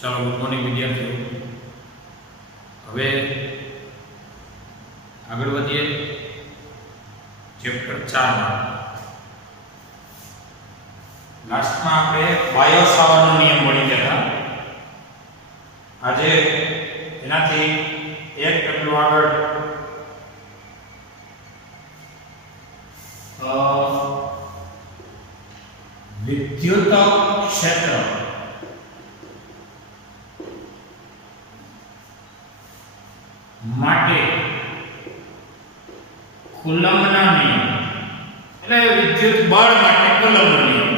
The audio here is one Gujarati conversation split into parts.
ચાલો ગુડ મોર્નિંગ વિદ્યાર્થીઓ. હવે આગળ વધીએ ચેપ્ટર 4 માં. લાસ્ટમાં આપણે બાયોસાવરનો નિયમ ભણી ગયા હતા. આજે એનાથી એક પગલું આગળ વિદ્યુત ક્ષેત્ર માટે કુલમ્બના નિયમ, એટલે વિદ્યુત બળ માટે કુલમ્બનો નિયમ.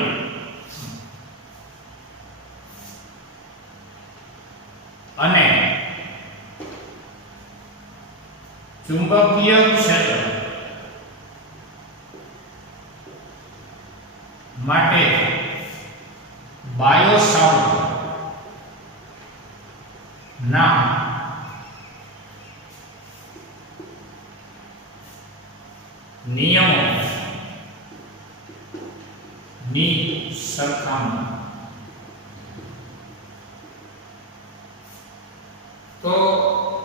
અને ચુંબકીય ક્ષેત્ર માટે બાયોસાવર્ટ ના નિયમો ની સરખામણી. તો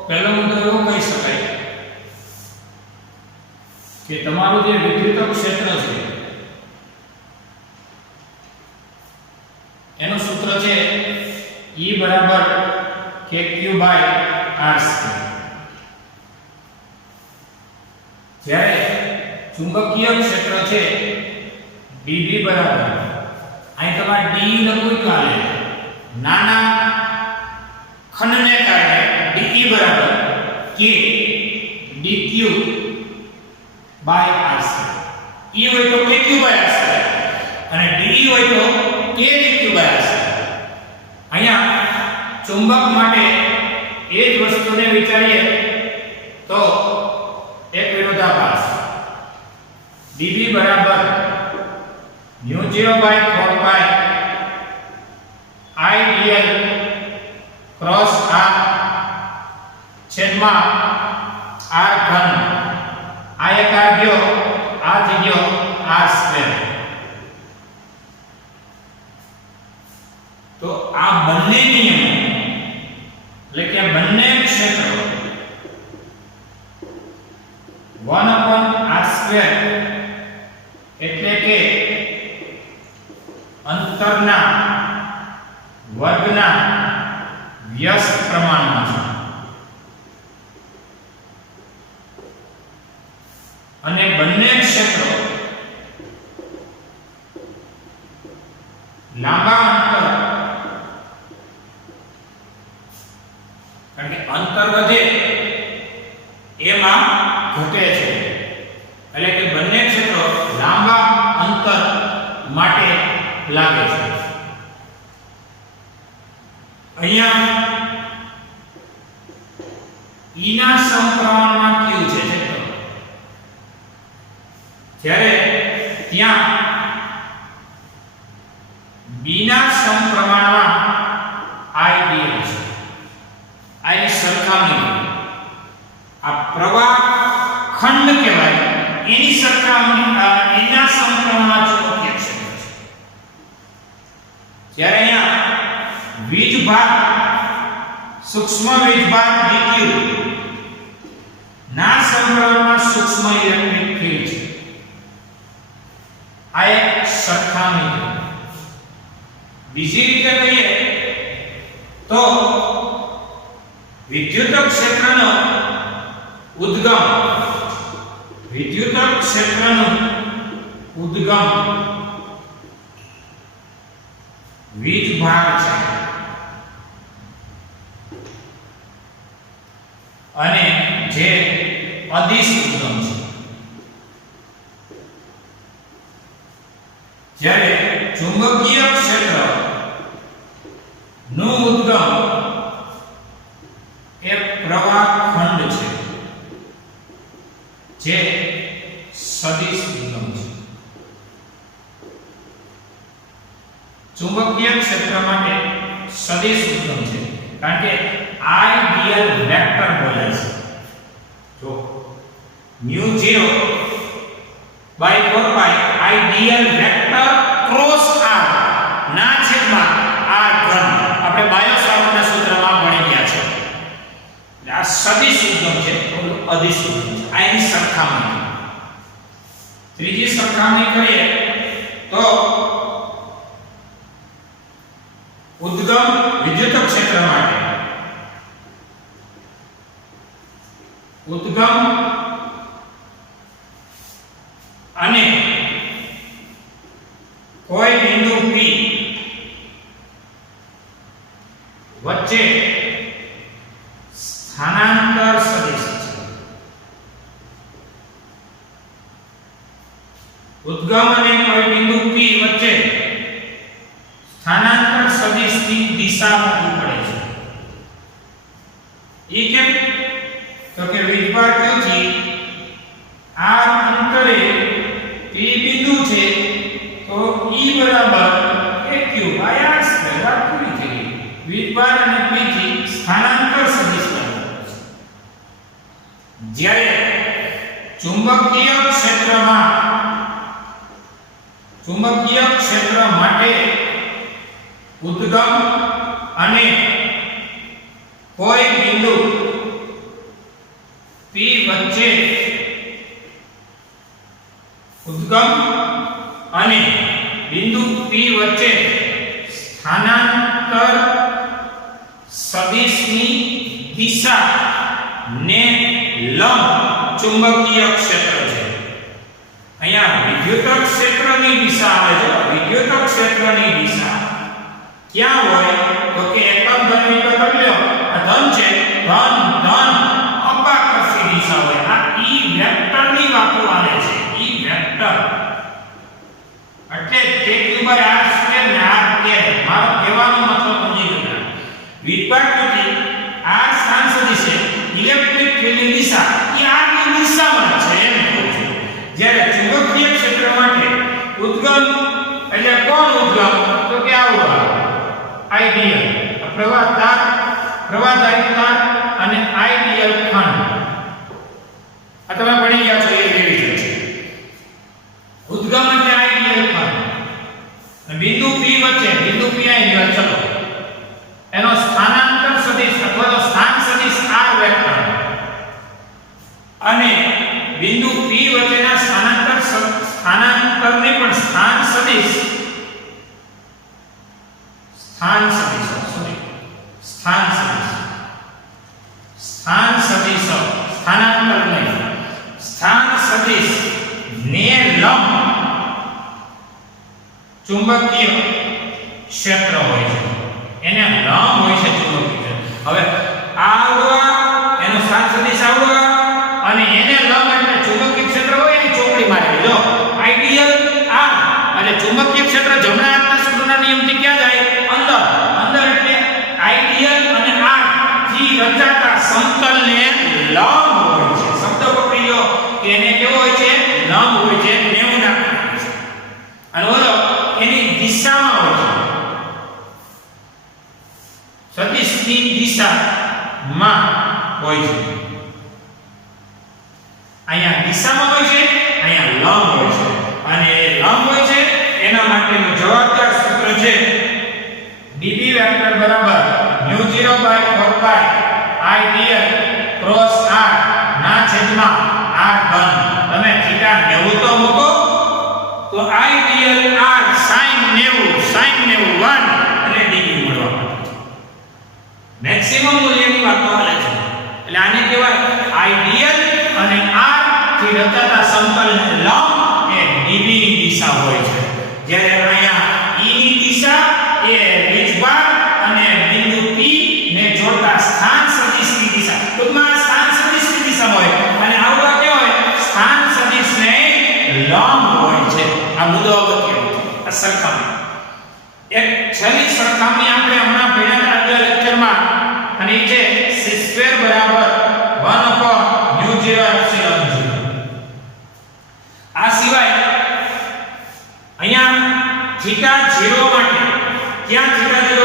પહેલો મુદ્દો એવો કહી શકાય કે તમારું જે વિદ્યુત ક્ષેત્ર છે એનું સૂત્ર છે E બરાબર kq/r². જ્યારે ચુંબકીય ક્ષેત્ર છે dB બરાબર, અહીં તમારે d લખવું ચાલે, નાના ખંડને કારણે dE બરાબર k dq/r². E હોય તો kq/r² અને dE હોય તો k dq/r². અહીંયા ચુંબક માટે એ જ વસ્તુને વિચારીએ તો એક વિરોધાભાસ dB બરાબર μ0/4π IDL ક્રોસ r છેદમાં r ઘન. આ એક આ ગયો, આ થઈ ગયો r². તો આ બંને નિયમો એટલે કે બંને ક્ષેત્રો 1/r² એટલે કે અંતરના વર્ગના વ્યસ્ત પ્રમાણમાં છે. અને બંને ક્ષેત્રો લાંબા અંતર, કારણ કે અંતર વધે એમાં ઘટે છે, એટલે કે બંને ક્ષેત્રો લાંબા અંતર માટે લાગે છે. અહીંયા E ના સમપ્રમાણમાં q છે ક્ષેત્ર, જ્યારે ત્યાં B ના સમપ્રમાણમાં IDL છે. આની સરખામણી આ પ્રવાહ ખંડ કહેવાય, એની સરખામણી એના સમપ્રમાણમાં ચુંબકીય ક્ષેત્ર છે. જ્યારે અહીંયા વીજભાર, સૂક્ષ્મ વીજભાર dq ના સમપ્રમાણમાં સૂક્ષ્મ ઇલેક્ટ્રિક ફીલ્ડ છે. આ એક સરખામણી છે. બીજી રીતે કહીએ તો વિદ્યુત ક્ષેત્રનો ઉદ્ગમ, વિદ્યુત ક્ષેત્રનો ઉદ્ગમ વીજભાર છે અને જે અદિશ ઉદ્ગમ છે. જ્યારે ચુંબકીય ક્ષેત્ર નો ઉદ્ગમ એ પ્રવાહ ખંડ છે, જે સદિશ ઉદ્ગમ છે. ચુંબકીય ક્ષેત્ર માટે સદિશ ઉદ્ગમ છે, કારણ કે IDL વેક્ટર બોલાય છે. જો μ0/4π IDL વેક્ટર ક્રોસ r ના છેદમાં r ઘન. આપણે બાયોસાવર્ટ સદિશ ઉદ્ગમ છે, ઓલું અદિશ ઉદ્ગમ છે. આ એની સરખામણી. ત્રીજી સરખામણી કરીએ તો ઉદ્ગમ વિદ્યુત ક્ષેત્ર માટે ઉદ્ગમ અને કોઈ બિંદુ P વચ્ચે સ્થાનાંતર સદિશ છે. ઉદ્ગમ અને કોઈ બિંદુ P વચ્ચે સ્થાનાંતર સદિશની દિશા બદલવી પડે છે. એ કેમ? તો કે વીજભાર q થી r અંતરે P બિંદુ છે તો E બરાબર aq r સ્ક્વેર. વાત પૂરી થઈ ગઈ. વીજભાર અને P થી સ્થાનાંતર સદિશ બનશે. જ્યારે ચુંબકીય ક્ષેત્ર માટે ઉદ્ગમ અને કોઈ બિંદુ P વચ્ચે ઉદ્ગમ અને બિંદુ P વચ્ચે સ્થાનાંતર સદિશની દિશા ને લંબ ચુંબકીય ક્ષેત્ર છે. અહીંયા વિદ્યુત ક્ષેત્રની દિશા આવે છે. વિદ્યુત ક્ષેત્રની દિશા ક્યાં હોય તો કે એકમ ધન તો કરી લો. આ ધન છે, ધન અપાકર્ષી દિશા હોય. આ E વેક્ટરની વાતો આવે છે. E વેક્ટર એટલે k/r² ને r કે મારો કહેવાનો મતલબ સમજી ગયા. વિદ્યુતથી r સ્થાન સદિશ છે. ઇલેક્ટ્રિક ફિલ્ડની દિશા એ r ની દિશામાં છે એમ કહું છું. જ્યારે ચુંબકીય ક્ષેત્ર માટે ઉદ્ગમ એટલે કોણ ઉદ્ગમ તો કે આવું આઈડિયલ પ્રવાહધારી તાર અને આઈડિયલ ખંડ. આ તમે ભણી ગયા છો. એ એવી છે. ઉદ્ગમ એટલે આઈડિયલ ખંડ. બિંદુ P વચ્ચે બિંદુ P અહીં ચલો એનો સ્થાનાંતર સદિશ અથવા તો સ્થાન સદિશ r વેક્ટર અને બિંદુ P વચ્ચેના સ્થાનાંતરને પણ સ્થાન સદિશ ને લંબ ચુંબકીય ક્ષેત્ર હોય છે. એને લંબ હોય છે ચુંબકીય. હવે આવવા એનો સ્થાન સદિશ આવવા અને એને લંબ એટલે ચુંબકીય ક્ષેત્ર હોય એની ચોકડી મારેલી. જો આઈડિયલ r એટલે ચુંબકીય ક્ષેત્ર જમણા હાથના સૂત્રના નિયમથી ક્યાં જાય? અંદર એટલે આઈડિયલ અને r થી રચાતા સમતલને લંબ હોય છે. શબ્દ પકડી લો કે એને કેવો હોય છે? લંબ હોય છે. 90 નાખવાનું છે. અને બોલો એની દિશામાં હોય છે. સદિશની દિશામાં હોય છે. અહીંયા દિશામાં હોય છે, અહીંયા લંબ હોય છે. અને લંબ હોય છે એના માટેનું જવાબદાર સૂત્ર છે dB વેક્ટર બરાબર μ0/4π IDL ક્રોસ r ના છેદમાં r ઘન. તમે θ 90 તો મૂકો તો IDL r sin 90 1 એટલે dB મળવા માટે મેક્સિમમ મૂલ્યની વાતો આવે છે. એટલે આને કહેવાય IDL અને r થી રચાતા સમતલને લંબ એ dB ની દિશા હોય છે. જ્યારે અહીંયા E ની દિશા એ વીજભાર અને બિંદુ P ને જોડતા સ્થાન સદિશની દિશા. ટૂંકમાં સ્થાન સદિશની દિશા હોય અને આવવા કે હોય સ્થાન સદિશને લંબ હોય છે. આ મુદ્દો અગત્યનો છે. આ સરખામણી. એક છેલ્લી સરખામણી આપણે હમણાં ભણ્યા હતા આગલા લેક્ચરમાં અને એ છે c² બરાબર 1/μ0 આ સિવાય અહીંયા θ0 માટે ક્યાં θ0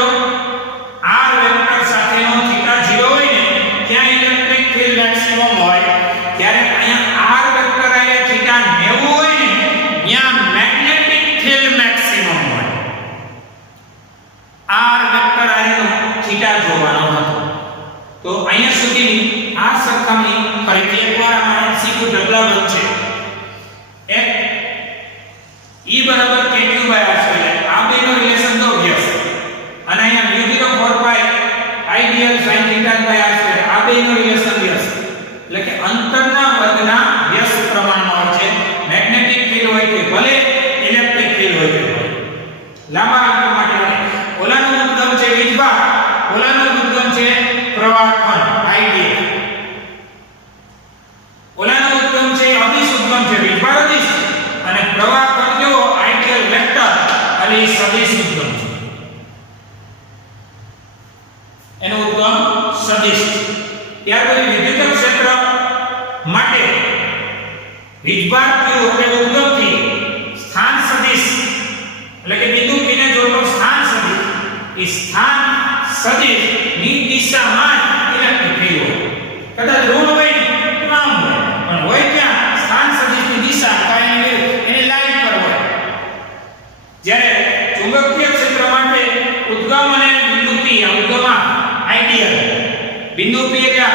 r વેક્ટર સાથેનો θ0 હોય ને ત્યાં ઇલેક્ટ્રિક ફિલ્ડ મેક્સિમમ હોય. ત્યારે અહીંયા r વેક્ટર આએ θ 90 હોય ને ત્યાં મેગ્નેટિક ફિલ્ડ મેક્સિમમ હોય. r વેક્ટર આનો θ જોવાનો હતો. તો અહીંયા સુધીની આ લાંબા અંતર માટે હાલે. ઓલાનું ઉદ્ગમ છે વીજભાર, ઓલાનું ઉદ્ગમ છે પ્રવાહ ખંડ આઈડીએલ. ઓલાનો ઉદ્ગમ છે અદિશ ઉદ્ગમ છે વીજભાર અદિશ, અને પ્રવાહ ખંડ કેવો આઈડીએલ વેક્ટર અને સદિશ ઉદ્ગમ છે. એનો ઉદ્ગમ સદિશ. ત્યાર પછી વિદ્યુત ક્ષેત્ર માટે વીજભાર q એટલે ઉદ્ગમથી સ્થાન સદિશ એટલે કે બિંદુ p ને જોડતો સ્થાન સદિશ, એ સ્થાન સદિશ ની દિશામાં ઇલેક્ટ્રિક ફીલ્ડ હોય. કદાચ ઋણ હોય કે આમ હોય, પણ હોય ક્યાં સ્થાન સદિશની દિશા કાંઈ એની લાઈન પર હોય. જ્યારે ચુંબકીય ક્ષેત્ર માટે ઉદ્ગમ અને બિંદુ p આ ઉદ્ગમમાં આઈડિયલ બિંદુ p એટલે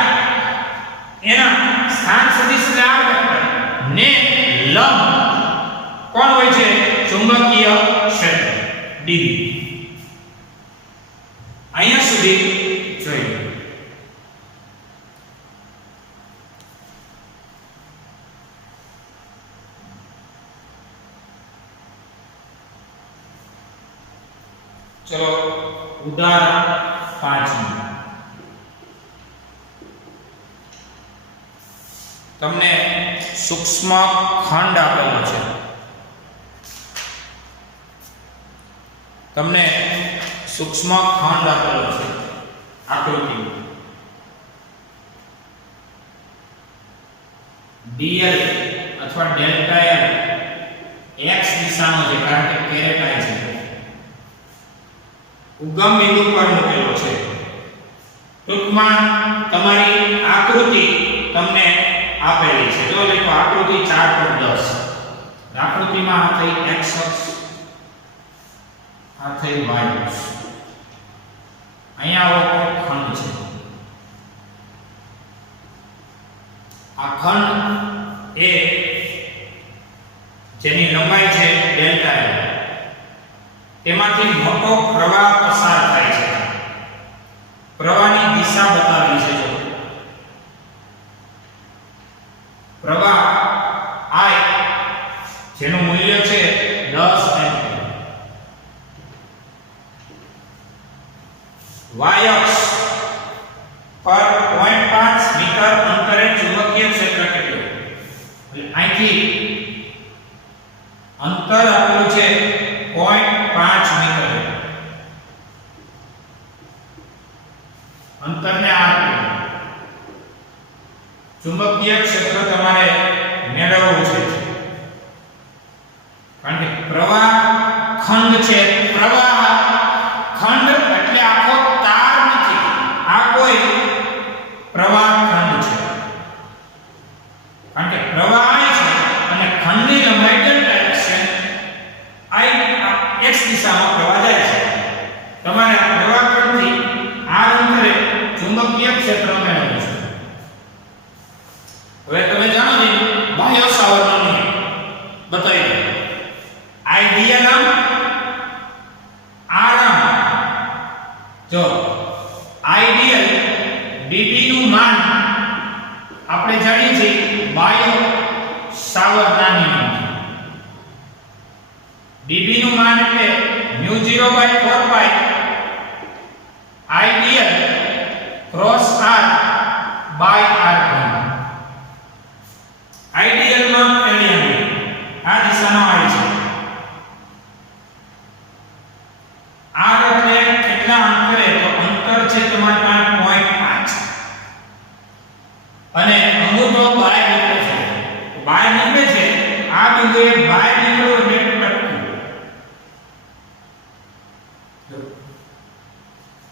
એના સ્થાન સદિશ લાગ ને લંબ કોણ હોય છે ચુંબકીય ક્ષેત્ર dv. અહીંયા સુધી જોઈએ. ચલો ઉદાહરણ 5 તમને સૂક્ષ્મ ખંડ આપેલો છે. તમને સૂક્ષ્મ ખંડ આપેલો છે આકૃતિ dl અથવા ડેલ્ટા l x દિશામાં છે કારણ કે કેરેટાઈ છે. ઉગમ બિંદુ પર મૂકેલો છે. ટૂંકમાં તમારી આકૃતિ તમને આપેલી છે. જો લખો આકૃતિ 4.10. આકૃતિમાં આ થઈ x અક્ષ, આ થઈ y અક્ષ. અહીંયા આવો ખંડ છે. આ ખંડ એ જેની લંબાઈ છે ડેલ્ટા l, તેમાંથી મોટો પ્રવાહ પસાર થાય છે. પ્રવાહની દિશા બતાવેલી છે. જો પ્રવાહ I જેનું મૂલ્ય છે 10 એમ્પીયર. y અક્ષ પર 0.5 મીટર અંતરે ચુંબકીય ક્ષેત્ર કેટલું? એટલે અહીંથી અંતર આપેલું છે 0.5 મીટર. અંતરને આપ્યું. ચુંબકીય ક્ષેત્ર તમારે મેળવવું છે કારણ કે પ્રવાહ ખંડ છે. પ્રવાહ ખંડ એટલે આખો તાર નથી, આ કોઈ પ્રવાહ ખંડ છે. કારણ કે પ્રવાહ છે અને ખંડની લંબાઈ ડેલ્ટા x છે. I x દિશામાં પ્રવાહ જાય છે. તમારે આ પ્રવાહ ખંડથી આ અંતરે ચુંબકીય ક્ષેત્ર મેળવવું છે. હવે તમે જાણો છો બાહ્ય સાવરણનો નિયમ બતાવી દો. આઈડિયલ આરામ જો આઈડિયલ dt નું માન આપણે જાણીએ છીએ બાહ્ય સાવરણના નિયમ. dB નું માન એટલે μ0/4π ideal cross r by r ઘન. આઈડિયલ માં એલિયન આ દિશામાં આવે છે. r એટલે કેટલા અંતરે? તો અંતર છે તમારી પાસે 0.5 અને અંગૂઠો બહાર નીકળે છે. બહાર નીકળે છે આ બિંદુએ બહાર નીકળ્યો એટલે ટપકું.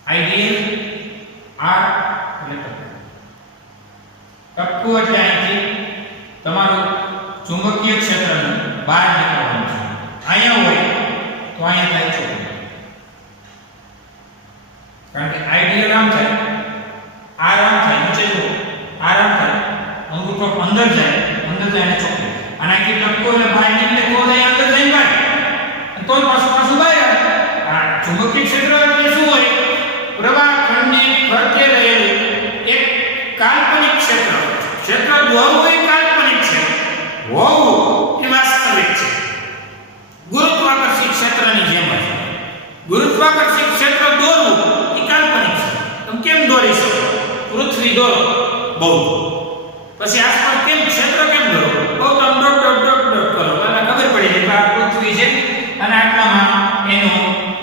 આઈડિયલ r એટલે ટપકું એટલે અહીંથી તમારું ચુંબકીય ક્ષેત્રને બહાર નીકળવાનું છે. અહીંયા હોય તો અહીંયા થાય છે કારણ કે આઈડિયલ આમ થાય, આરામ થાય, નીચે જો આરામ થાય, અંગૂઠો અંદર જાય અને ચોકડે અને આખી ટપકો એટલે બહાર નીકળે તો જાય અંદર જઈને બહાર તો પાછું બહાર આવે. આ ચુંબકીય ક્ષેત્ર એટલે શું હોય? પ્રવાહ ખંડની ફરતે રહેલું એક કાલ્પનિક ક્ષેત્ર. ક્ષેત્ર દોરવું એ કાલ્પનિક છે, હોવું એ વાસ્તવિક છે. ગુરુત્વાકર્ષણ ક્ષેત્રની જેમ જ દોરો બહુ, પછી આસપાસ કેમ ક્ષેત્ર કેમ દોરો બહુ, તો આમ ડોટ ડોટ ડોટ ડોટ કરો એટલે ખબર પડી જાય કે આ પૃથ્વી છે અને આટલામાં એનું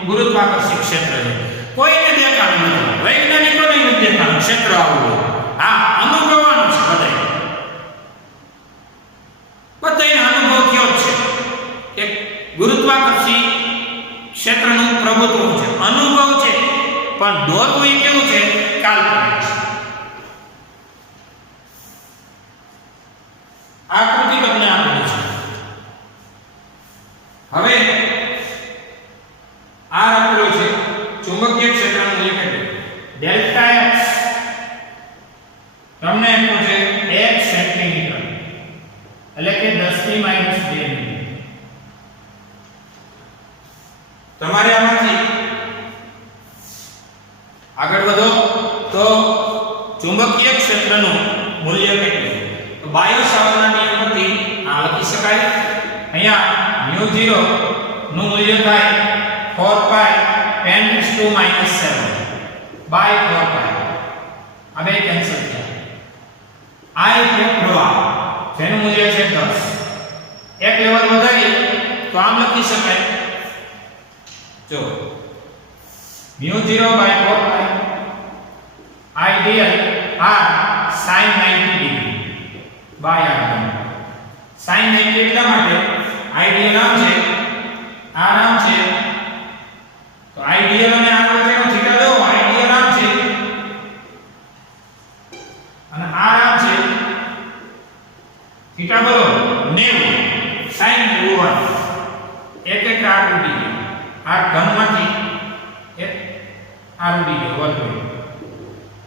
ગુરુત્વાકર્ષણ ક્ષેત્ર છે. કોઈને દેખાતું નથી, વૈજ્ઞાનિકોને નથી દેખાતું ક્ષેત્ર આવું. હા, અનુભવવાનું છે બધાને અનુભવ થયો જ છે કે ગુરુત્વાકર્ષી ક્ષેત્રનું પ્રભુત્વ છે, અનુભવ છે, પણ દોરવું એ કેવું છે? કાલ્પનિક છે. આકૃતિ તમને આપેલી છે. હવે આ આપેલું છે ચુંબકીય ક્ષેત્રનું મૂલ્ય કેટલું? ડેલ્ટા x તમને આપ્યું છે 1 સેન્ટીમીટર એટલે કે 10 ની -2 મીટર. તમારે આમાંથી આગળ વધો તો ચુંબકીય ક્ષેત્રનું મૂલ્ય કેટલું? તો બાયોસાવર્ટના નિયમથી આ લખી શકાય. અહીંયા μ0 નું મૂલ્ય થાય 4 pi 10 7 બાય 4 pi. આ બે કેન્સલ થયા. I એટલે પ્રવાહ જેનું મૂલ્ય છે 10. એક લેવલ વધારીએ તો આમ લખી શકાય, જો μ0 by 4 pi ideal r sin 90 degree by r. sin 90 એટલા માટે ideal આમ છે, r આમ છે, તો ideal અને r વચ્ચેનો થીટા લો, ideal આમ છે અને r આમ છે, થીટા બોલો 90 sin 1 એક એક r ઉડી ગયો, r ઘનમાંથી એક r ઉડી ગયો વર્ગ.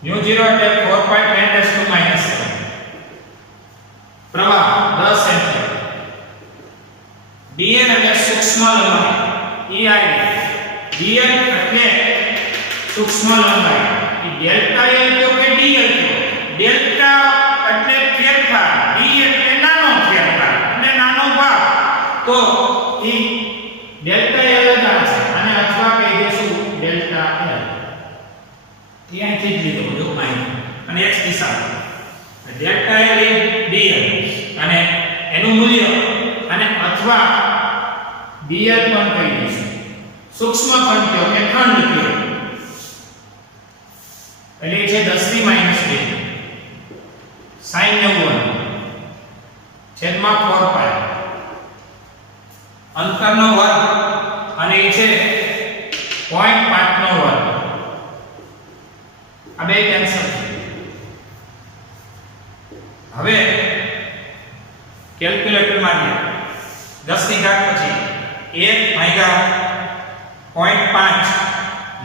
μ0 એટલે 4 pi 10 7 પ્રવાહ 10 એમ્પિયર. dn એટલે સૂક્ષ્મ લંબાઈ, ei dn એટલે સૂક્ષ્મ લંબાઈ. એ ડેલ્ટા l કયો કે dl કયો? ડેલ્ટા એટલે ફેરફાર, d એટલે નાનો ફેરફાર એટલે નાનો ભાગ, તો એ ડેલ્ટા l જ આવશે અને અથવા કહી દેશું ડેલ્ટા l. અહીંયાથી જ લીધો જો માહિતી અને x દિશા ડેલ્ટા l એ dl અને એનું મૂલ્ય અને અથવા dl પણ કહી દઈશું. સૂક્ષ્મ કણ કયો કે ખંડ કયો એટલે છે 10 ની -2 sin 90 છેદમાં 4 pi અંતરનો વર્ગ અને એ છે 0.5 નો વર્ગ. આ બે કેન્સલ. હવે કેલ્ક્યુલેટર મારીએ 10 ની ઘાત પછી 1 ભાગ્યા 0.5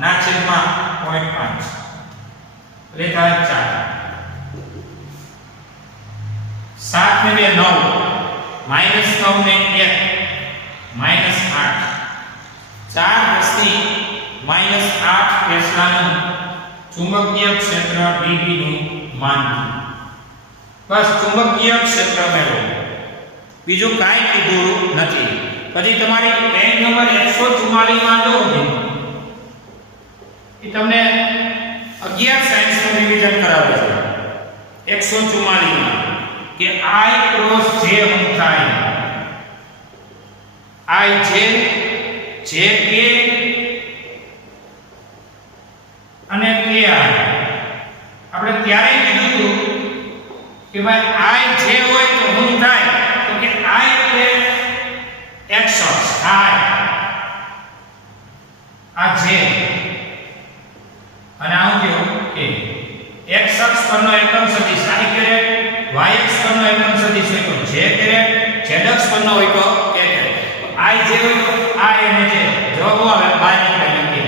ના છેદમાં 0.5 એટલે થાય 4. 7 ને 2 9 -9 ને 1 -8 4 10 ની -8 ટેસ્લાનું ચુંબકીય ક્ષેત્ર dB નું માન. બસ ચુંબકીય ક્ષેત્ર મેળવો, બીજું કાંઈ કીધું નથી. પછી તમારી પેજ નંબર 144 માં જો એ તમને 11 સાયન્સ નું રિવિઝન કરાવે છે 144 માં કે I ક્રોસ J શું થાય? I J K અને KI. આપણે ત્યારે કીધું હતું કે ભાઈ I J હોય તો શું થાય? તો કે I એટલે x અક્ષ I આ J અને આવું કેવું કે x અક્ષ પરનો એકમ સદિશ I કેરેટ, y અક્ષ પરનો એકમ સદિશ હોય તો j કેરેટ, z અક્ષ પરનો હોય તો k કેરેટ. I J હોય તો I અને J જવાબ આવે 12 ની લખીએ.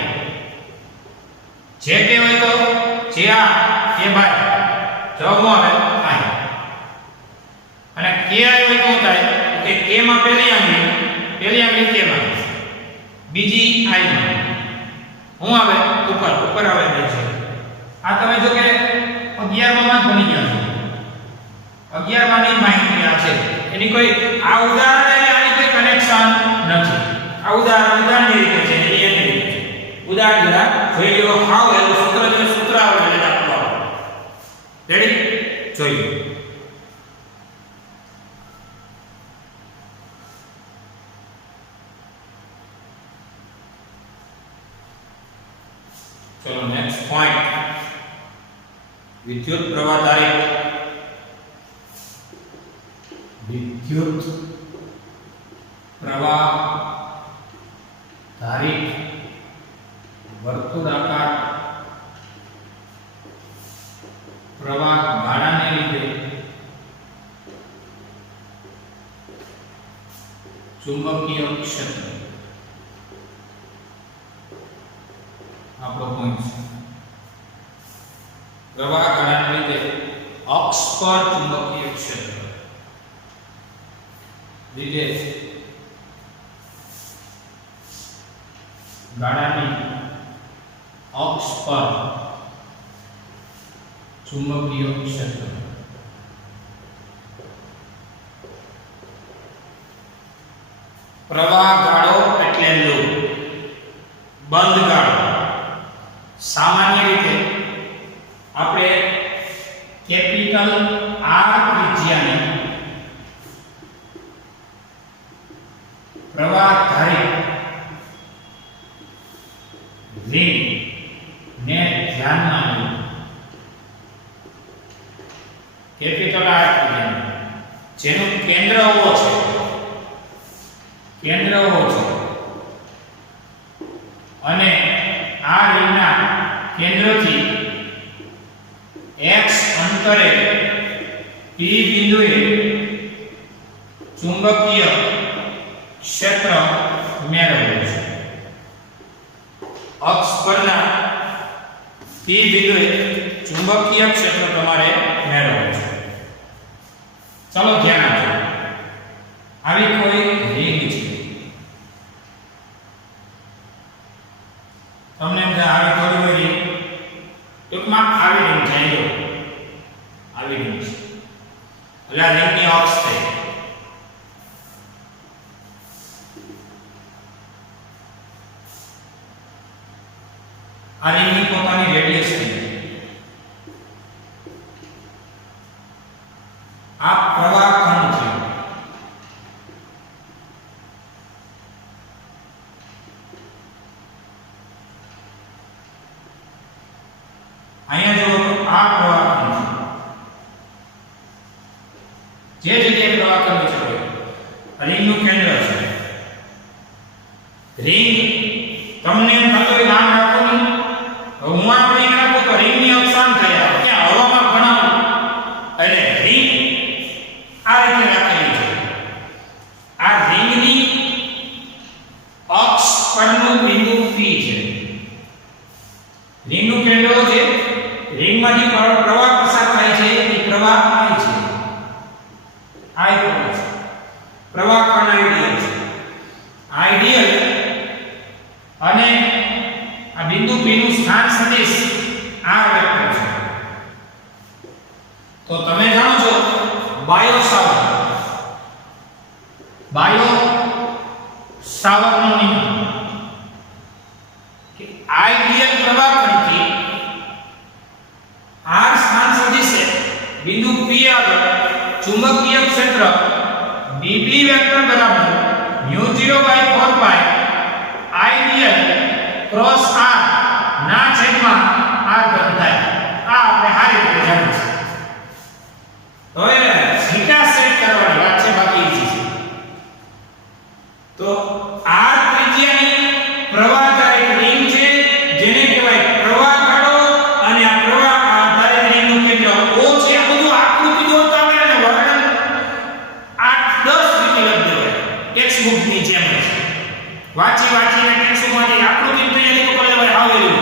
j k હોય તો j આ k બાય જવાબ આવે I. અને ki હોય તો શું થાય કે k માં પહેલી આંગળી k માં, બીજી I માં હું આવે ઉપર આવે છે. આ તમે જો કે 11 માં ભણી ગયા છો, 11 માં ની માહિતી આ છે, એની કોઈ આ ઉદાહરણ અને આની કોઈ કનેક્શન નથી. આ ઉદાહરણની રીતે છે, એની રીતે છે. ઉદાહરણ જરા જોઈ લો. હાવ એનું સૂત્ર આવડે એટલે દાખલો આવડે. જોઈએ. ચલો નેક્સ્ટ પોઈન્ટ, વિદ્યુત પ્રવાહ ધારિત વર્તુળાકાર પ્રવાહ ગાળાને લીધે ચુંબકીય ક્ષેત્ર આપણો પોઈન્ટ છે. પ્રવાહ ગાળાને લીધે અક્ષ પર ચુંબકીય ક્ષેત્ર લીધે ગાળાની અક્ષ પર ચુંબકીય ક્ષેત્ર પ્રવાહ ગાળો એટલે લૂપ, બંધ ગાળો. સામાન્ય રીતે આપણે કેપિટલ R ત્રિજ્યાને પ્રવાહ ધારિત રિંગ ને ધ્યાનમાં લો. કેપિટલ R જેનું કેન્દ્ર O છે, અને આ રિંગના કેન્દ્રથી x અંતરે P બિંદુએ ચુંબકીય ક્ષેત્ર મેળવવું છે. અક્ષ પરના P બિંદુએ ચુંબકીય ક્ષેત્ર તમારે મેળવવું છે. ચલો ધ્યાન આપજો. આવી કોઈ રિંગ છે, તમને એમ થાય આવી થોડી હોય રિંગ, ટૂંકમાં આવી રિંગ છે, આવી રિંગ છે, એટલે આ રિંગની અક્ષ છે. આ રિંગની પોતાની રેડિયસ છે. આ પ્રવાહ ખંડ છે. અહીંયા જો આ પ્રવાહ ખંડ છે. જે જગ્યાએ પ્રવાહ ખંડ છે રિંગનું કેન્દ્ર છે. રિંગ તમને એમ થતું હોય નામ રાખો ને, હું આ રિંગ રાખું તો રિંગની અક્ષાંત થાય, ત્યાં હવામાં બનાવું એટલે રિંગ આ રીતે રાખેલી છે. આ રિંગની અક્ષ પરનું બિંદુ P છે. રિંગનું કેન્દ્ર છે, રિંગમાંથી પ્રવાહ પસાર થાય છે, એ પ્રવાહ I છે. I પ્રવાહ છે. પ્રવાહ કોણ આઈડિયલ છે, આઈડિયલ, અને આ બિંદુ P નું સ્થાન સદિશ r વેક્ટર છે. તો તમે જાણો છો બાયો સાવર્ટનો નિયમ કે આઈડિયલ પ્રવાહ ખંડથી r સ્થાન સદિશે બિંદુ P આગળ ચુંબકીય ક્ષેત્ર bb વેક્ટર બરાબર μ0/4 પાઈ આઈડિયલ ક્રોસ r ના છેદમાં r ઘન થાય. આ આપણે સારી રીતે જાણીએ છીએ. હવે થીટા સેટ કરવાની વાત છે, બાકી ઈઝી છે. તો r ત્રિજ્યાની પ્રવાહ ધારિત રિંગ છે, જેને કહેવાય પ્રવાહ ગાળો, અને આ પ્રવાહ ધારિત રિંગનું કેન્દ્ર O છે. આ બધું આકૃતિ દોરતા આવે અને વર્ણન 8-10 રીતે લખી દેવાય, ટેક્સ્ટ બુકની જેમ જ. વાંચીને ટેક્સ્ટમાંથી આકૃતિ તૈયારી કરી લેવાય. આવેલું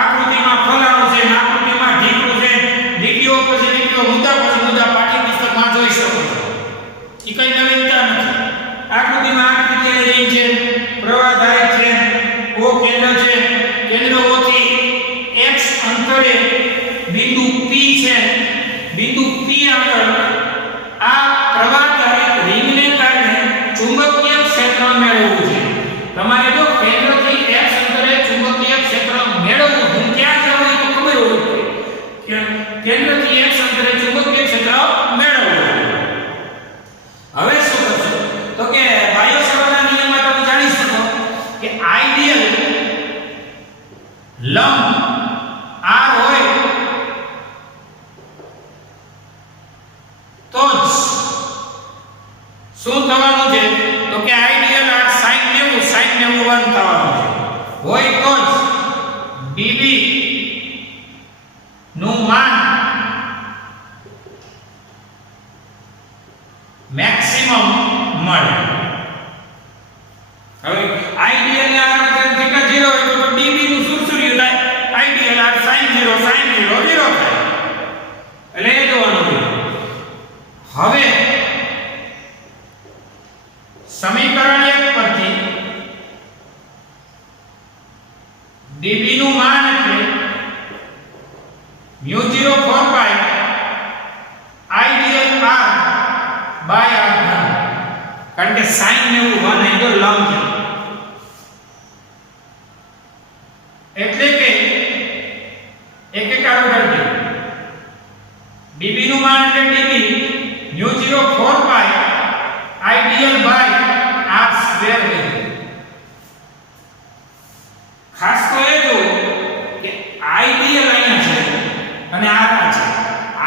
આકૃતિમાં ફલાણું છે, આકૃતિમાં ઢીકણું છે, ઢીકીઓ પછી ઢીકીઓ, મુદ્દા પછી મુદ્દા પાઠ્યપુસ્તકમાં જોઈ શકો છો. એ કઈ નવીનતા નથી. આકૃતિમાં આ ત્રિજ્યાની રિંગ છે, પ્રવાહ ધારિત છે, O કેન્દ્ર છે, કેન્દ્ર O થી x અંતરે બિંદુ P છે. બિંદુ P આગળ આ પ્રવાહ ધારિત રિંગને કારણે ચુંબકીય ક્ષેત્ર મેળવવું છે. તમારે જો કેન્દ્રથી x અંતરે ચુંબકીય ક્ષેત્ર મેળવવું, હું ક્યાં જાઉં એ તો ખબર હોવી જોઈએ કે કેન્દ્રથી x અંતરે ચુંબકીય લંબ r હોય તો જ શું થવાનું છે તો કે આઈડિયલ r sin 90 1 થવાનું છે હોય તો જ db નું માન મેક્સિમમ મળે. હવે આઈડિયલ r tan θ 0 હોય તો db નું સુરસુર્યું થાય આઈડિયલ r sin 0 0 થાય એટલે એ જોવાનું છે. હવે સમીકરણ 1 પરથી db નું માન એટલે μ0 4 pi ideal r by r ઘન, કારણ કે sin 90 1 એંગલ લંબ છે એટલે કે એક એક આડું કરજો. db નું માન એટલે db μ0 4 pi I d l by r square હોય. ખાસ તો એ જો કે આઈડિયલ અહીંયા છે અને r આ છે,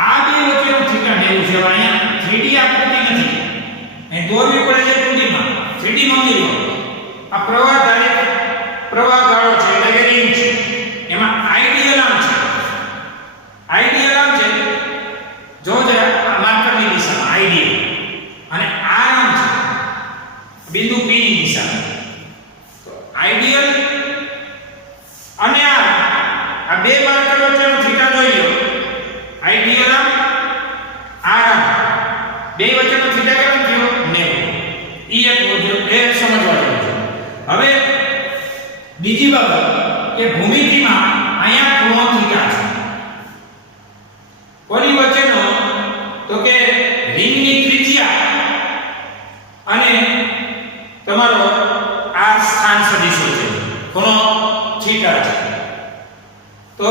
આ બે વચ્ચેનું થીટા 90 છે. અહીંયા 3D આકૃતિ નથી, અહીં દોરવી પડે છે 2D માં. 3D માં નહીં લો. આ પ્રવાહ ગાળો છે એટલે કે રિંગ છે, એમાં આઈડિયલ આમ છે, આઈડિયલ આમ છે જો જરા માર્કરની દિશામાં આઈડિયલ, અને r આમ છે બિંદુ P ની દિશામાં. તો આઈડિયલ અને r આ બે માર્કર વચ્ચેનો થીટા જોઈ લો. આઈડિયલ આમ r આમ બે વચ્ચેનો થીટા કેટલો થયો 90. ઈ એક મુદ્દો એ સમજવા જેવું છે. હવે બીજી બાબત કે ભૂમિતિમાં અહીંયા ખૂણો થીટા છે. કોની વચ્ચેનો તો કે રિંગની ત્રિજ્યા અને તમારો r સ્થાન સદિશો છે, ખૂણો થીટા છે. તો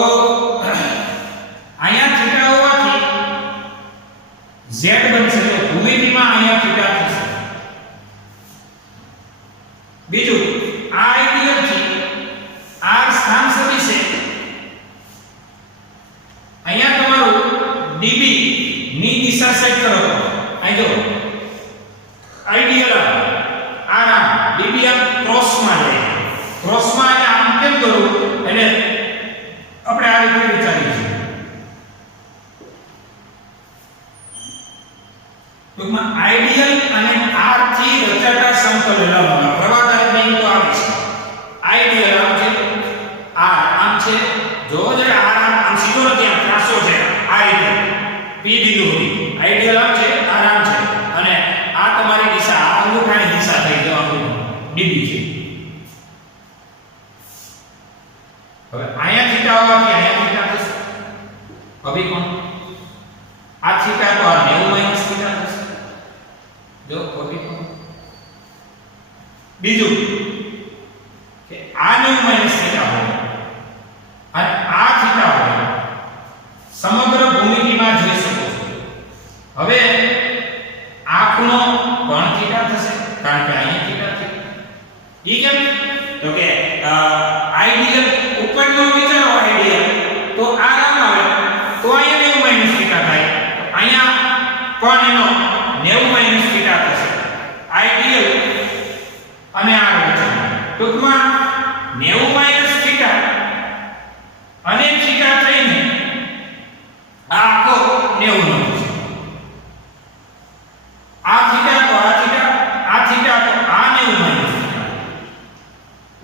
અહીંયા થીટા હોવાથી z બનશે, તો ભૂમિતિમાં અહીંયા થીટા થશે. બીજું આ આઈડિયલ થી r સ્થાન સદિશ છે, અહીંયા તમારું db ની દિશા સેટ કરો. અહીં જો આઈડિયલ r આમ db આમ ક્રોસમાં જાય, ક્રોસમાં એટલે આમ કેમ કરું એટલે આપણે આ રીતે વિચારીએ છીએ. ટૂંકમાં આઈડિયલ અને r થી રચાતા સમતલ લંબ પ્રવાહધારી બિંદુ તો આવે છે. આઈડિયલ આમ છે, r આમ છે, જો જરા r આમ સીધો નથી, આમ ત્રાસો છે આ રીતે p બિંદુ સુધી. આઈડિયલ આમ છે, r આમ છે, અને આ તમારી દિશા આ અંગૂઠાની દિશા થઈ જો db છે. હવે અહીંયા થીટા હોવાથી અહીંયા થીટા થશે. હવે કોણ આ થીટા તો આ 90 માઈનસ થીટા થશે. જો હવે કોણ બીજું કે આ 90 માઈનસ થીટા હોય અને આ થીટા હોય સમગ્ર ભૂમિતિમાં જોઈ શકો છો. હવે આ ખૂણો કોણ થીટા થશે, કારણ કે અહીંયા થીટા છે. ઈ કેમ તો કે આઈડિયલ ઉપરનો વિચારો આઈડિયલ તો આ આમ આવે તો અહીંયા 90 માઈનસ થીટા થાય, તો અહીંયા પણ એનો 90 માઈનસ થીટા થશે. આઈડિયલ અને r વચ્ચે ટૂંકમાં 90 માઈનસ થીટા અને થીટા થઈને આ આખો 90 નો થશે. આ થીટા તો આ થીટા, આ થીટા તો આ 90 માઈનસ થીટા,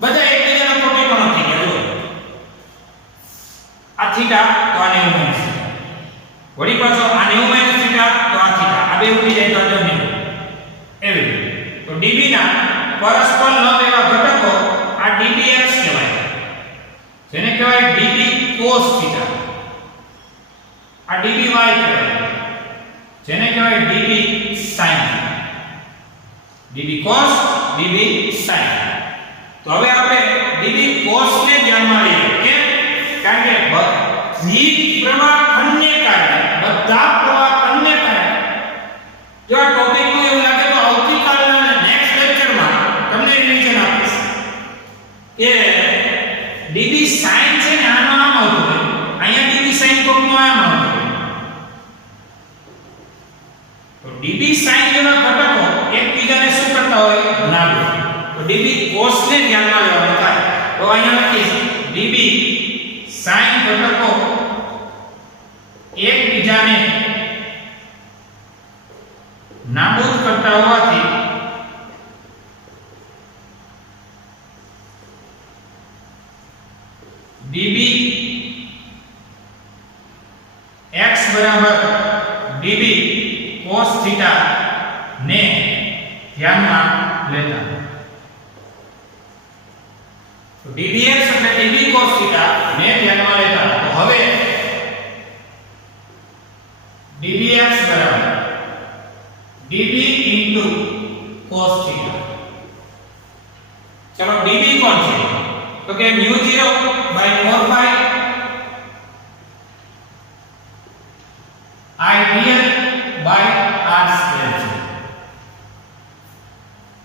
બધા એકબીજાના કોટીપણો થઈ ગયા. જો આ થીટા તો આ 90 માઈનસ થીટા, વળી પાછો આ 90 માઈનસ થીટા તો આ થીટા, આ બે ઉડી જાય તો આ 90. એવી રીતે તો db ના પરસ્પર લંબ એવા ઘટકો આ dbx કહેવાય, જેને કહેવાય db cos θ. આ dby કહેવાય, જેને કહેવાય db sin θ. db cos db sin. તો હવે આપણે db cos ને ધ્યાનમાં લઈએ. કેમ? કારણ કે બધી પ્રવાહ ખંડને કારણે, બધા પ્રવાહ ખંડને કારણે જો આ ટોપિક નું એવું લાગે તો આવતીકાલના નેક્સ્ટ લેક્ચરમાં તમને રિવિઝન આપીશ કે db sin છે ને કરતા હોય નાનું, તો db cos ને ધ્યાનમાં લેવાનું થાય. તો અહીંયા લખીશ db sin ઘટકો એકબીજાને નાબૂદ કરતા હોવાથી db x બરાબર db cos થીટા ને ધ્યાનમાં લેતા. તો dbx એટલે db cos થીટા ને ધ્યાનમાં લેતા. તો હવે dbx બરાબર db cos થીટા. ચલો db કોણ છે? તો કે μ0 by 4 pi ideal by r square છે.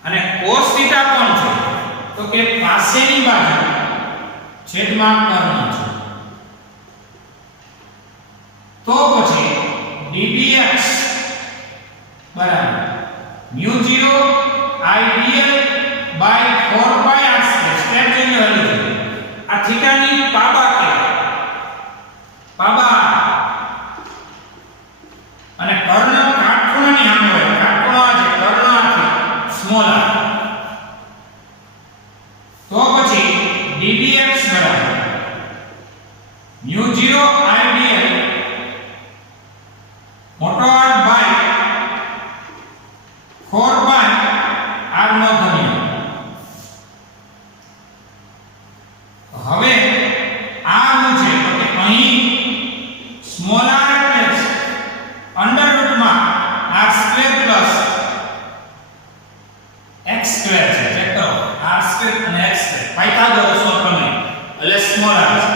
અને cos થીટા કોણ છે? તો કે પાસેની બાજુ છેદમાં કર્ણ છે. તો પછી dbx બરાબર μ0 ideal by 4 pi r square. Step જોઈને વેલ્યુ આ થીટાની પાબા કહેવાય, પાબા. અને કર્ણ કાટખૂણાની સામે હોય. કાટખૂણો આ છે, કર્ણ આ છે, સ્મોલ r. તો પછી dbx બરાબર μ0 ideal મોટો r by 4 pi r નો ઘન. હવે આ શું છે? તો કે અહીં સ્મોલ r એટલે અંડરરૂટ માં r square plus x square છે. ચેક કરો, r સ્ક્વેર અને x સ્ક્વેર પાયથાગોરસનો પ્રમેય એટલે સ્મોલ r છે.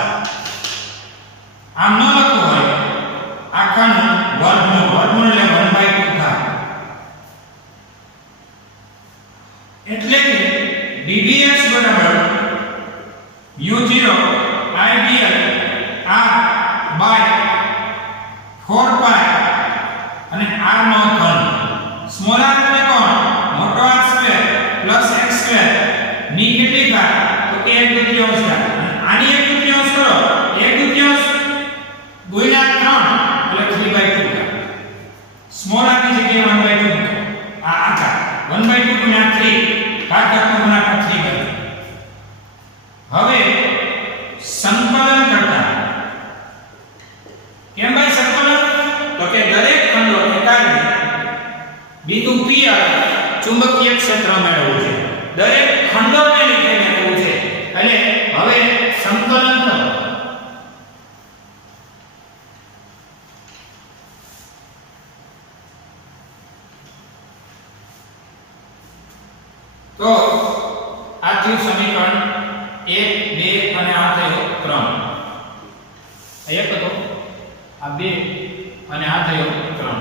આમ ન લખવું હોય આખાનું વર્ગમૂળ, વર્ગમૂળ એટલે 1/2 થાય. એટલે કે dbx બરાબર μ0 ideal r by 4 pi અને r નો ઘન. સ્મોલ r એટલે કોણ? મોટો r square plus x square ની કેટલી ઘાત? તો કે 1/2 ઘાત. આની 1/2 કરો, 1/2 ગુણ્યા 3 એટલે 3/2 ઘાત. સ્મોલ r ની જગ્યાએ 1/2 મૂકો. આ આખા 1/2 ગુણ્યા 3 ઘાત ઘાતનો ગુણાકાર 3 કરે. હવે સંકલન કરતા કેમ ભાઈ સંકલન? તો કે દરેક ખંડોને કારણે બિંદુ P આવે ચુંબકીય ક્ષેત્ર મેળવવું છે. દરેક ખંડોને લીધે મેળવવું છે. એટલે હવે સંકલન કરો. તો આ થયું સમીકરણ 1 2 અને આ થયો 3. એક હતો, આ 2 અને આ થયો 3.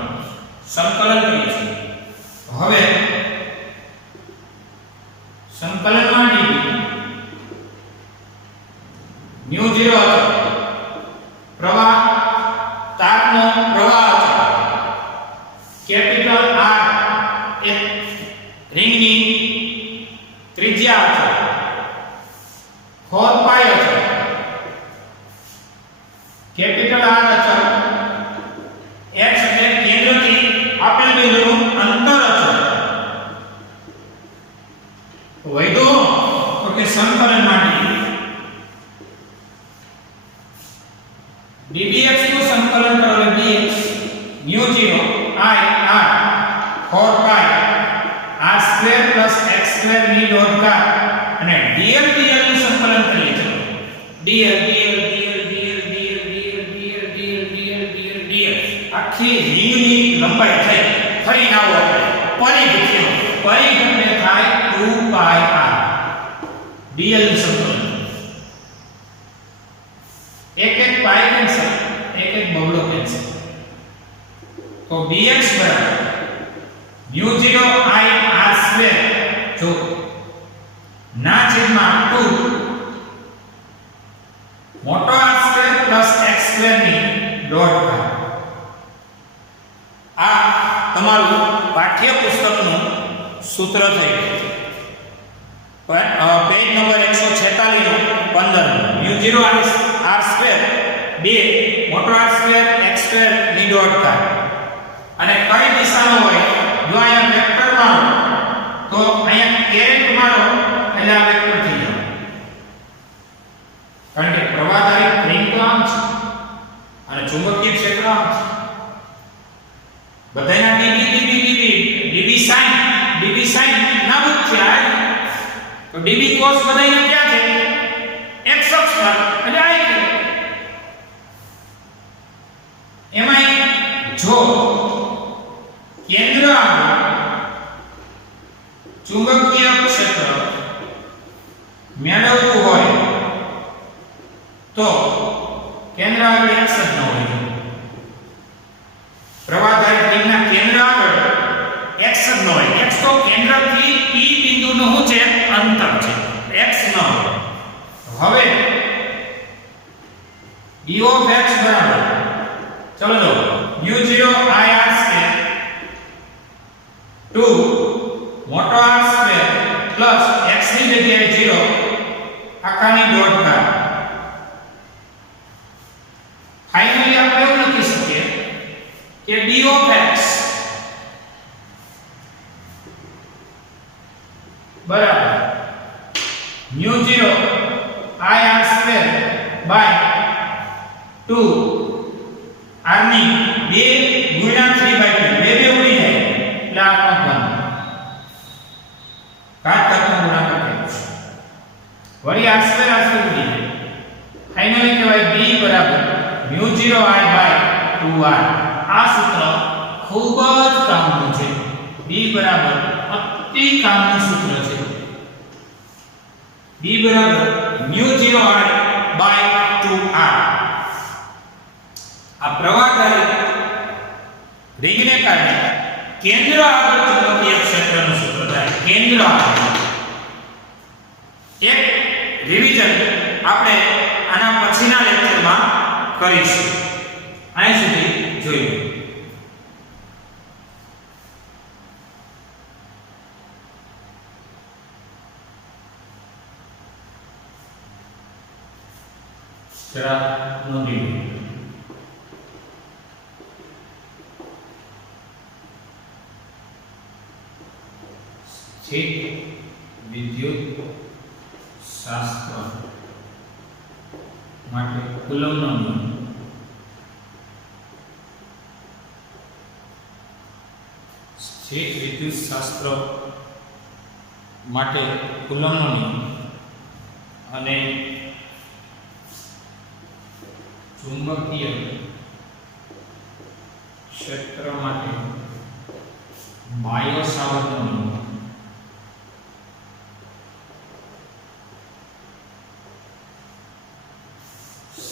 સંકલન કરીએ છીએ. હવે સંકલનમાં db μ0 હતો, પ્રવાહ તારનો પ્રવાહ હતો, કેપિટલ R એક રિંગની ત્રિજ્યા હતો, 4 પાઈ હતો, કેપિટલ R હતો, x એટલે કેન્દ્રથી આપેલ બિંદુનું અંતર હતો. વૈધો તો કે સંકલન માટે dbx નું સંકલન કરો એટલે dx μ0 I r 4 pi r square plus x square ની ડોટ ઘાત અને dl dl નું સંકલન કરીએ તો dl dl dl dl dl dl dl dl dl dl આખી રિંગની લંબાઈ થઈ. ફરી આવો આપણે પરિઘટને થાય 2 pi r dl નું સંકલન. એક એક પાઈ કેન્સલ, એક એક બગડો કેન્સલ. તો dx બરાબર μ0 I r સ્ક્વેર જો ના છેદમાં 2 મોટો r square plus x square ની ડોટ ઘાત. આ તમારું પાઠ્યપુસ્તકનું સૂત્ર થઈ પેજ નંબર 146 નું 15 મ્યુ 0 r સ્ક્વેર 2 મોટો r સ્ક્વેર x સ્ક્વેર ની ડોટ થાય અને કઈ દિશામાં હોય જો અહીંયા વેક્ટર મારો તો અહીંયા કેરેટ મારો એટલે આ વેક્ટર થઈ જાય કારણ કે પ્રવાહધારી રિંગ તો આમ છે અને ચુંબકીય ક્ષેત્ર આમ છે બધાયના db sin નાબૂદ છે તો db cos બધાયના ક્યાં છે x અક્ષ પર એટલે આ એક એમાં જો કેન્દ્ર આગળ ચુંબકીય ક્ષેત્ર મેળવવું હોય તો કેન્દ્ર આગળ x જ ન હોય પ્રવાહધારી રિંગના કેન્દ્ર આગળ x જ ન હોય x તો કેન્દ્રથી p બિંદુનું શું છે અંતર છે x ન હોય હવે d of x બરાબર ચલો લો mu 0 I r સ્ક્વેર 2 મોટો r સ્ક્વેર પ્લસ x ની જગ્યાએ 0 આખાની ડોટ ઘાત ફાઇનલી આપણે એવું લખી શકીએ કે d of x બરાબર mu 0 I r square by 2 r ની 2 ગુણ્યા 3/2 બે ઉડી જાય એટલે આ પણ ઘાત ઘાતનો ગુણાકાર થાય વળી r સ્ક્વેર ઉડી જાય ફાઇનલી કહેવાય b બરાબર mu 0 I બાય 2r આ સૂત્ર ખૂબ જ કામનું છે b બરાબર અતિ કામનું સૂત્ર છે b બરાબર mu 0 I બાય 2r આ પ્રવાહધારી રિંગને કારણે કેન્દ્ર આગળ ચુંબકીય ક્ષેત્રનું સૂત્ર થાય કેન્દ્ર આગળ એક રિવિઝન આપણે આના પછીના લેક્ચરમાં કરીશું અહીં સુધી જોયું જરા નોંધી લો વિદ્યુત શાસ્ત્ર માટે કુલમ્બનો નિયમ સ્થિત વિદ્યુત શાસ્ત્ર માટે કુલમ્બનો નિયમ અને ચુંબકીય ક્ષેત્ર માટે બાયો સાવર્ટનો નિયમ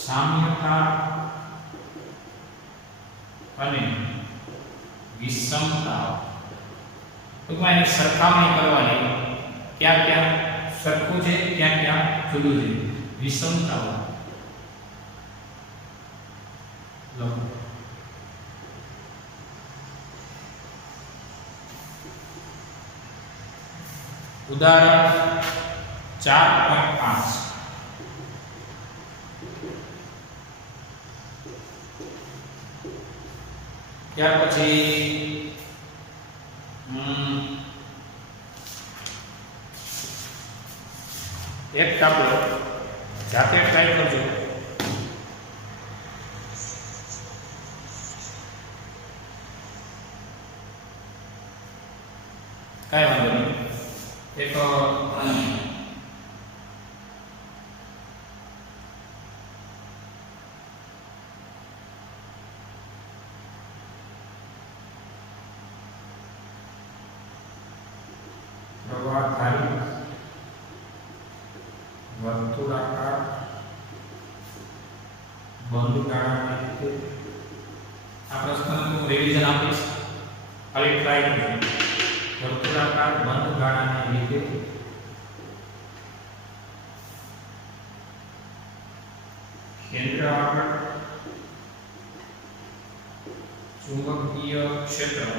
સામ્યતા અને વિષમતા ટૂંકમાં એની સરખામણી કરવાની ક્યાં ક્યાં સરખું છે ક્યાં ક્યાં જુદું છે વિષમતાઓ લખો ઉદાહરણ 4.5 ત્યાર પછી એક દાખલો જાતે ટ્રાય કરજો કાંઈ વાંધો નહીં એક પ્રવાહધારી વર્તુળાકાર બંધ ગાળાની રીતે આ પ્રશ્નનું હું રિવિઝન આપીશ ખાલી ટ્રાય કરજો વર્તુળાકાર બંધ ગાળાની રીતે કેન્દ્ર આગળ ચુંબકીય ક્ષેત્ર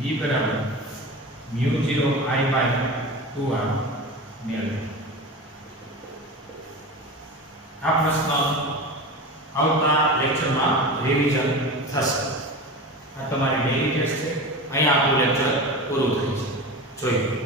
b બરાબર mu0 I by 2r મેળવો. આ પ્રશ્ન આવતા લેક્ચરમાં રિવિઝન થશે. આ તમારી ડેઇલી ટેસ્ટ છે. અહીંયા આપણું લેક્ચર પૂરું થાય છે. જોઈએ.